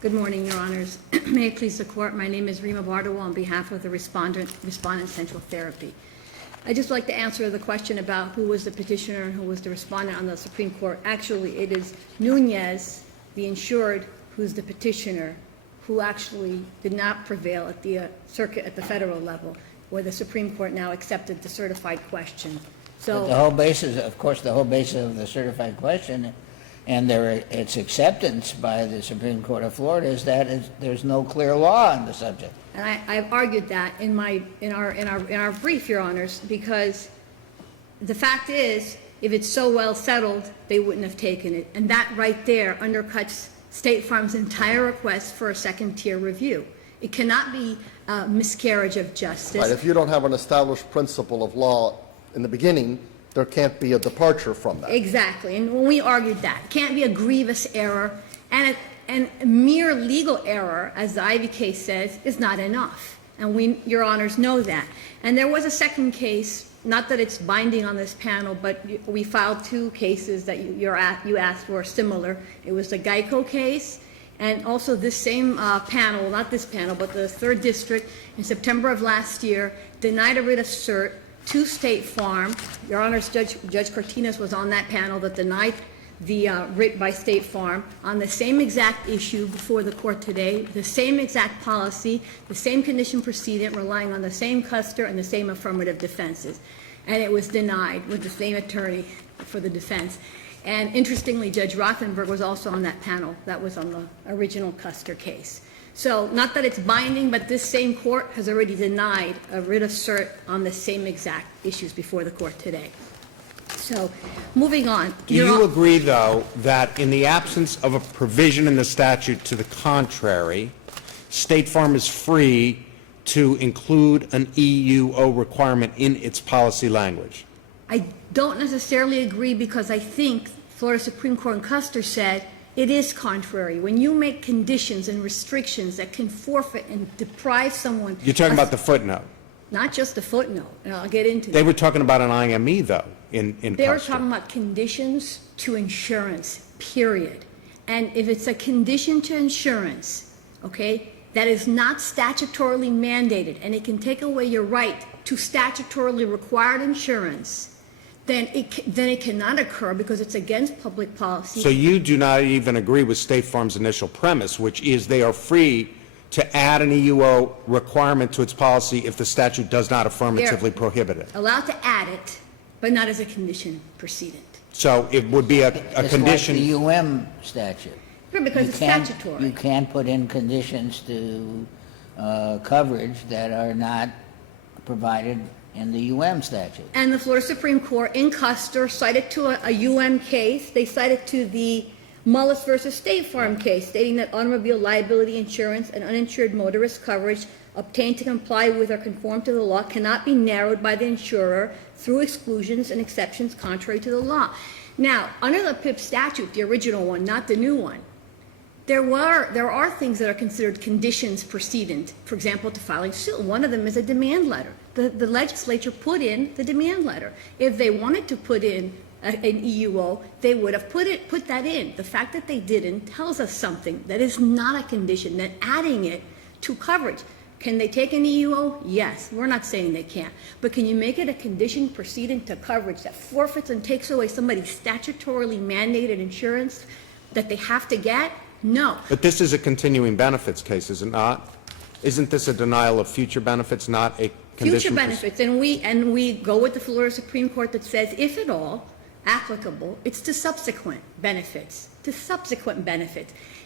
Good morning, Your Honors. May it please the Court, my name is Rima Bardawal on behalf of the Respondent Central Therapy. I'd just like to answer the question about who was the petitioner and who was the respondent on the Supreme Court. Actually, it is Nunez, the insured, who's the petitioner, who actually did not prevail at the circuit at the federal level, where the Supreme Court now accepted the certified question. So but the whole basis, of course, the whole basis of the certified question and its acceptance by the Supreme Court of Florida is that there's no clear law on the subject. And I've argued that in our brief, Your Honors, because the fact is, if it's so well settled, they wouldn't have taken it, and that right there undercuts State Farm's entire request for a second-tier review. It cannot be a miscarriage of justice. Right. If you don't have an established principle of law in the beginning, there can't be a departure from that. Exactly, and when we argued that, it can't be a grievous error, and a mere legal error, as the Ivy case says, is not enough, and we, Your Honors, know that. And there was a second case, not that it's binding on this panel, but we filed two cases that you asked were similar. It was the Geico case, and also this same panel, not this panel, but the 3rd District in September of last year denied a writ of cert to State Farm. Your Honors, Judge Cortinas was on that panel that denied the writ by State Farm on the same exact issue before the court today, the same exact policy, the same condition precedent, relying on the same custer and the same affirmative defenses. And it was denied with the same attorney for the defense. And interestingly, Judge Rothenberg was also on that panel. That was on the original Custer case. So not that it's binding, but this same court has already denied a writ of cert on the same exact issues before the court today. So moving on. Do you agree, though, that in the absence of a provision in the statute to the contrary, State Farm is free to include an EUO requirement in its policy language? I don't necessarily agree, because I think Florida Supreme Court in Custer said it is contrary. When you make conditions and restrictions that can forfeit and deprive someone. You're talking about the footnote. Not just the footnote, and I'll get into They that. were talking about an IME, though, in They were Custer. talking about conditions to insurance, period. And if it's a condition to insurance, okay, that is not statutorily mandated, and it can take away your right to statutorily required insurance, then it cannot occur because it's against public policy. So you do not even agree with State Farm's initial premise, which is they are free to add an EUO requirement to its policy if the statute does not affirmatively prohibit it. Allowed to add it, but not as a condition precedent. So it would be a It's condition. like the UM statute. Sure, because it's statutory. You can't put in conditions to coverage that are not provided in the UM statute. And the Florida Supreme Court in Custer cited to a UM case. They cited to the Mullis versus State Farm case, stating that automobile liability insurance and uninsured motorist coverage obtained to comply with or conform to the law cannot be narrowed by the insurer through exclusions and exceptions contrary to the law. Now, under the PIP statute, the original one, not the new one, there are things that are considered conditions precedent, for example, to filing suit. One of them is a demand letter. The legislature put in the demand letter. If they wanted to put in an EUO, they would have put that in. The fact that they didn't tells us something. That is not a condition, that adding it to coverage. Can they take an EUO? Yes. We're not saying they can't. But can you make it a condition precedent to coverage that forfeits and takes away somebody's statutorily mandated insurance that they have to get? No. But this is a continuing benefits case, is it not? Isn't this a denial of future benefits, not a condition? Future benefits, and we go with the Florida Supreme Court that says, if at all applicable, it's to subsequent benefits,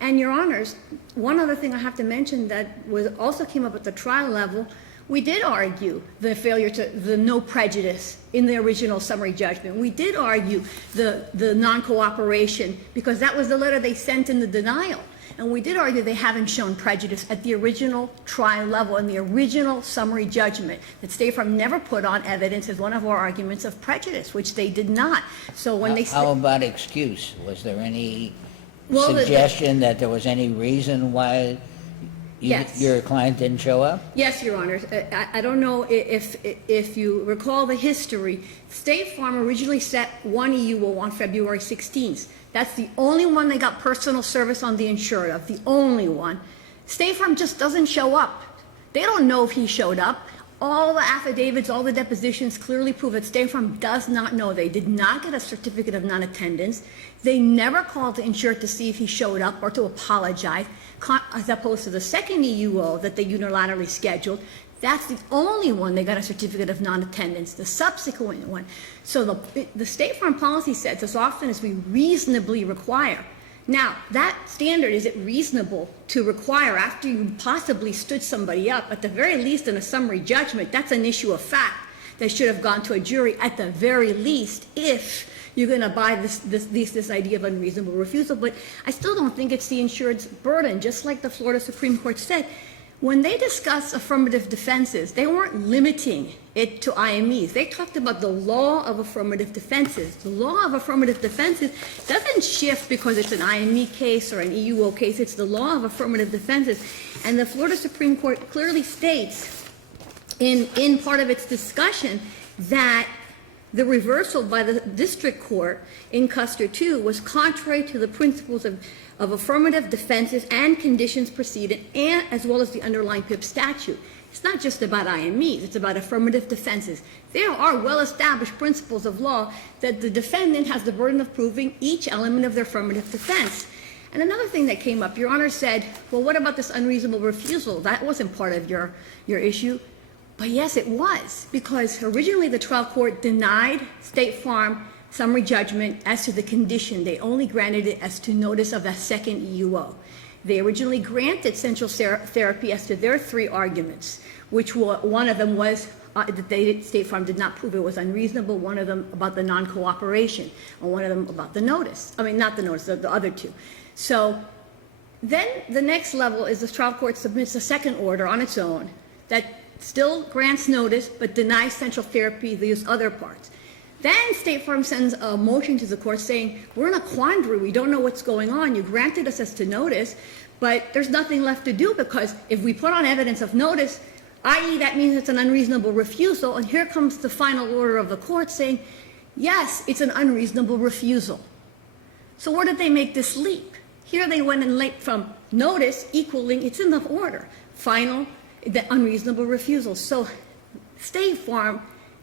And Your Honors, one other thing I have to mention that also came up at the trial level, we did argue the failure to the no prejudice in the original summary judgment. We did argue the non-cooperation, because that was the letter they sent in the denial. And we did argue they haven't shown prejudice at the original trial level in the original summary judgment, that State Farm never put on evidence as one of our arguments of prejudice, which they did not. So when they How about excuse? Was there any Well, suggestion that there was any reason why Yes. your client didn't show up? Yes, Your Honors. I don't know if you recall the history. State Farm originally set one EUO on February 16th. That's the only one they got personal service on the insured of, the only one. State Farm just doesn't show up. They don't know if he showed up. All the affidavits, all the depositions clearly prove that State Farm does not know. They did not get a certificate of non-attendance. They never called the insured to see if he showed up or to apologize, as opposed to the second EUO that they unilaterally scheduled. That's the only one they got a certificate of non-attendance, the subsequent one. So the State Farm policy says as often as we reasonably require. Now, that standard, is it reasonable to require after you possibly stood somebody up, at the very least in a summary judgment? That's an issue of fact that should have gone to a jury at the very least if you're going to buy this idea of unreasonable refusal. But I still don't think it's the insured's burden, just like the Florida Supreme Court said. When they discuss affirmative defenses, they weren't limiting it to IMEs. They talked about the law of affirmative defenses. The law of affirmative defenses doesn't shift because it's an IME case or an EUO case. It's the law of affirmative defenses. And the Florida Supreme Court clearly states in part of its discussion that the reversal by the district court in Custer 2 was contrary to the principles of affirmative defenses and conditions precedent, and as well as the underlying PIP statute. It's not just about IMEs, it's about affirmative defenses. There are well-established principles of law that the defendant has the burden of proving each element of their affirmative defense. And another thing that came up, Your Honor said, well, what about this unreasonable refusal? That wasn't part of your issue. But yes, it was, because originally the trial court denied State Farm summary judgment as to the condition. They only granted it as to notice of a second EUO. They originally granted central therapy as to their three arguments, which one of them was that State Farm did not prove it was unreasonable, one of them about the non-cooperation, and one of them about the notice. I mean, not the notice, the other two. So then the next level is the trial court submits a second order on its own that still grants notice but denies central therapy these other parts. Then State Farm sends a motion to the court saying, we're in a quandary, we don't know what's going on, you granted us as to notice, but there's nothing left to do because if we put on evidence of notice, i.e. that means it's an unreasonable refusal, and here comes the final order of the court saying, yes, it's an unreasonable refusal. So where did they make this leap? Here they went and leaped from notice equaling, it's in the order, final, the unreasonable refusal. So State Farm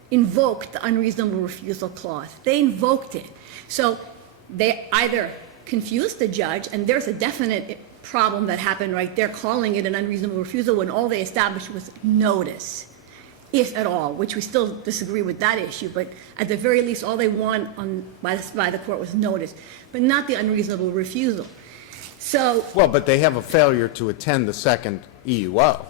invoked the unreasonable refusal clause. They invoked it. So they either confused the judge, and there's a definite problem that happened right there, calling it an unreasonable refusal when all they established was notice, if at all, which we still disagree with that issue, but at the very least all they won by the court was notice, but not the unreasonable refusal. So Well, but they have a failure to attend the second EUO.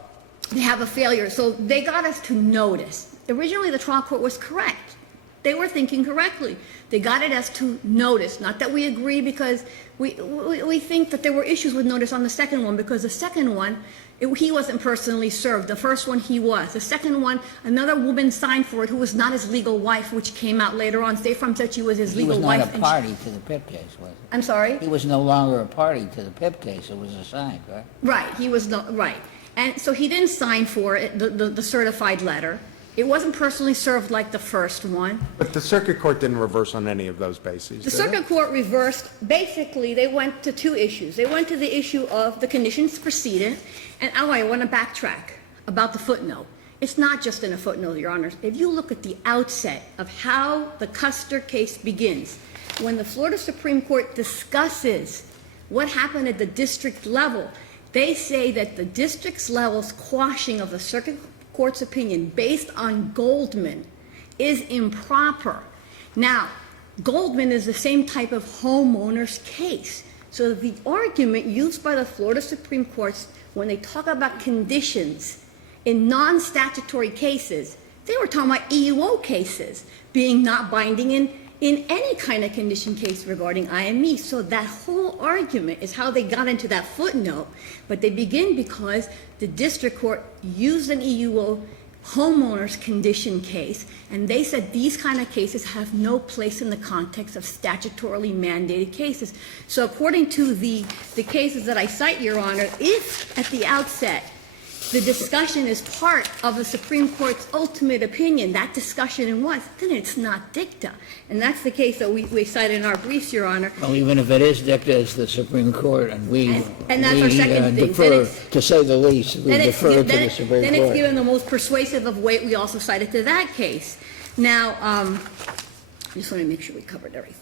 they have a failure. So they got us to notice. Originally, the trial court was correct. They were thinking correctly. They got it as to notice. Not that we agree, because we think that there were issues with notice on the second one, because the second one, he wasn't personally served. The first one, he was. The second one, another woman signed for it who was not his legal wife, which came out later on. State Farm said she was his legal wife. He was not a party to the PIP case, was he? I'm sorry? He was no longer a party to the PIP case. It was assigned, right? Right. He was not, right. And so he didn't sign for it, the certified letter. It wasn't personally served like the first one. But the circuit court didn't reverse on any of those bases, The did it? circuit court reversed. Basically, they went to two issues. They went to the issue of the conditions precedent, and I want to backtrack about the footnote. It's not just in a footnote, Your Honors. If you look at the outset of how the Custer case begins, when the Florida Supreme Court discusses what happened at the district level, they say that the district's level's quashing of the circuit court's opinion based on Goldman is improper. Now, Goldman is the same type of homeowner's case. So the argument used by the Florida Supreme Court when they talk about conditions in non-statutory cases, they were talking about EUO cases being not binding in any kind of condition case regarding IME. So that whole argument is how they got into that footnote. But they begin because the district court used an EUO homeowner's condition case, and they said these kind of cases have no place in the context of statutorily mandated cases. So according to the cases that I cite, Your Honor, if at the outset the discussion is part of the Supreme Court's ultimate opinion, that discussion was, then it's not dicta. And that's the case that we cite in our briefs, Your Honor. Well, even if it is dicta, it's the Supreme Court, and we And that's our second thing. Then defer, it's- to say the least, we Then it's, defer to then the Supreme then it's Court. given the most persuasive of weight. We also cited to that case. Now, I just want to make sure we covered everything.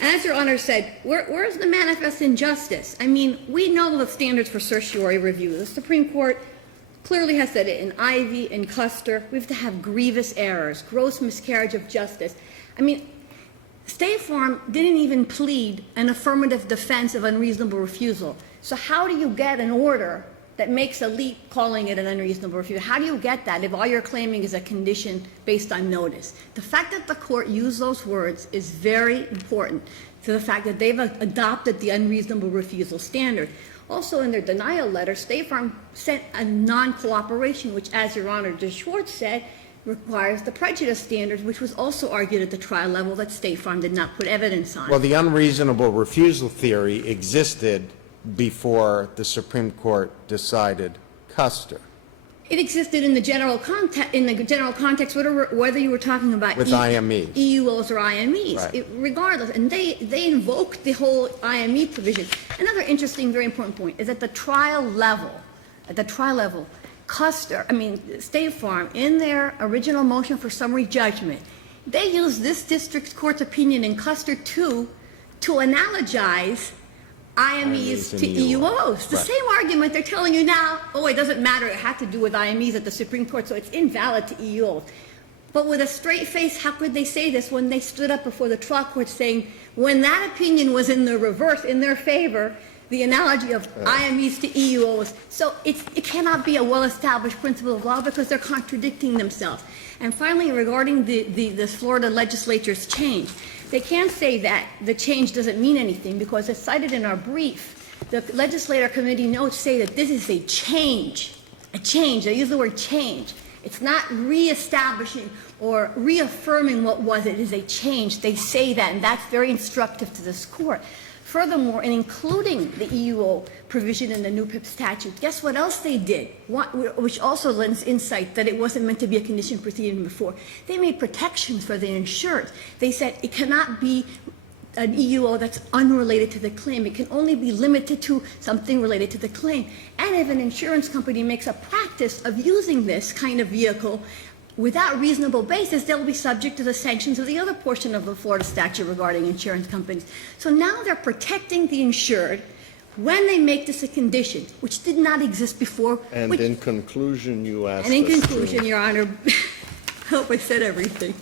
And as Your Honor said, where's the manifest injustice? I mean, we know the standards for certiorari review. The Supreme Court clearly has said it in Ivey and Custer. We have to have grievous errors, gross miscarriage of justice. I mean, State Farm didn't even plead an affirmative defense of unreasonable refusal. So how do you get an order that makes a leap calling it an unreasonable refusal? How do you get that if all you're claiming is a condition based on notice? The fact that the court used those words is very important to the fact that they've adopted the unreasonable refusal standard. Also, in their denial letter, State Farm sent a non-cooperation, which, as Your Honor, Judge Schwartz said, requires the prejudice standards, which was also argued at the trial level that State Farm did not put evidence on. Well, the unreasonable refusal theory existed before the Supreme Court decided Custer. It existed in the general context, whether you were talking about With IMEs. EUOs or IMEs, Right. regardless. And they invoked the whole IME provision. Another interesting, very important point is at the trial level, State Farm, in their original motion for summary judgment, they used this district court's opinion in Custer 2 to analogize IMEs to EUOs. The Right. same argument they're telling you now, oh, it doesn't matter, it had to do with IMEs at the Supreme Court, so it's invalid to EUOs. But with a straight face, how could they say this when they stood up before the trial court saying, when that opinion was in the reverse, in their favor, the analogy of IMEs to EUOs. So it cannot be a well-established principle of law because they're contradicting themselves. And finally, regarding the Florida legislature's change, they can't say that the change doesn't mean anything because as cited in our brief, the legislator committee notes say that this is a change. They use the word change. It's not reestablishing or reaffirming what was. It is a change. They say that, and that's very instructive to this court. Furthermore, in including the EUO provision in the new PIP statute, guess what else they did, which also lends insight that it wasn't meant to be a condition preceding before. They made protections for the insured. They said it cannot be an EUO that's unrelated to the claim. It can only be limited to something related to the claim. And if an insurance company makes a practice of using this kind of vehicle without reasonable basis, they'll be subject to the sanctions of the other portion of the Florida statute regarding insurance companies. So now they're protecting the insured when they make this a condition, which did not exist before. And in conclusion, you asked And in us to- conclusion, Your Honor, I hope I said everything.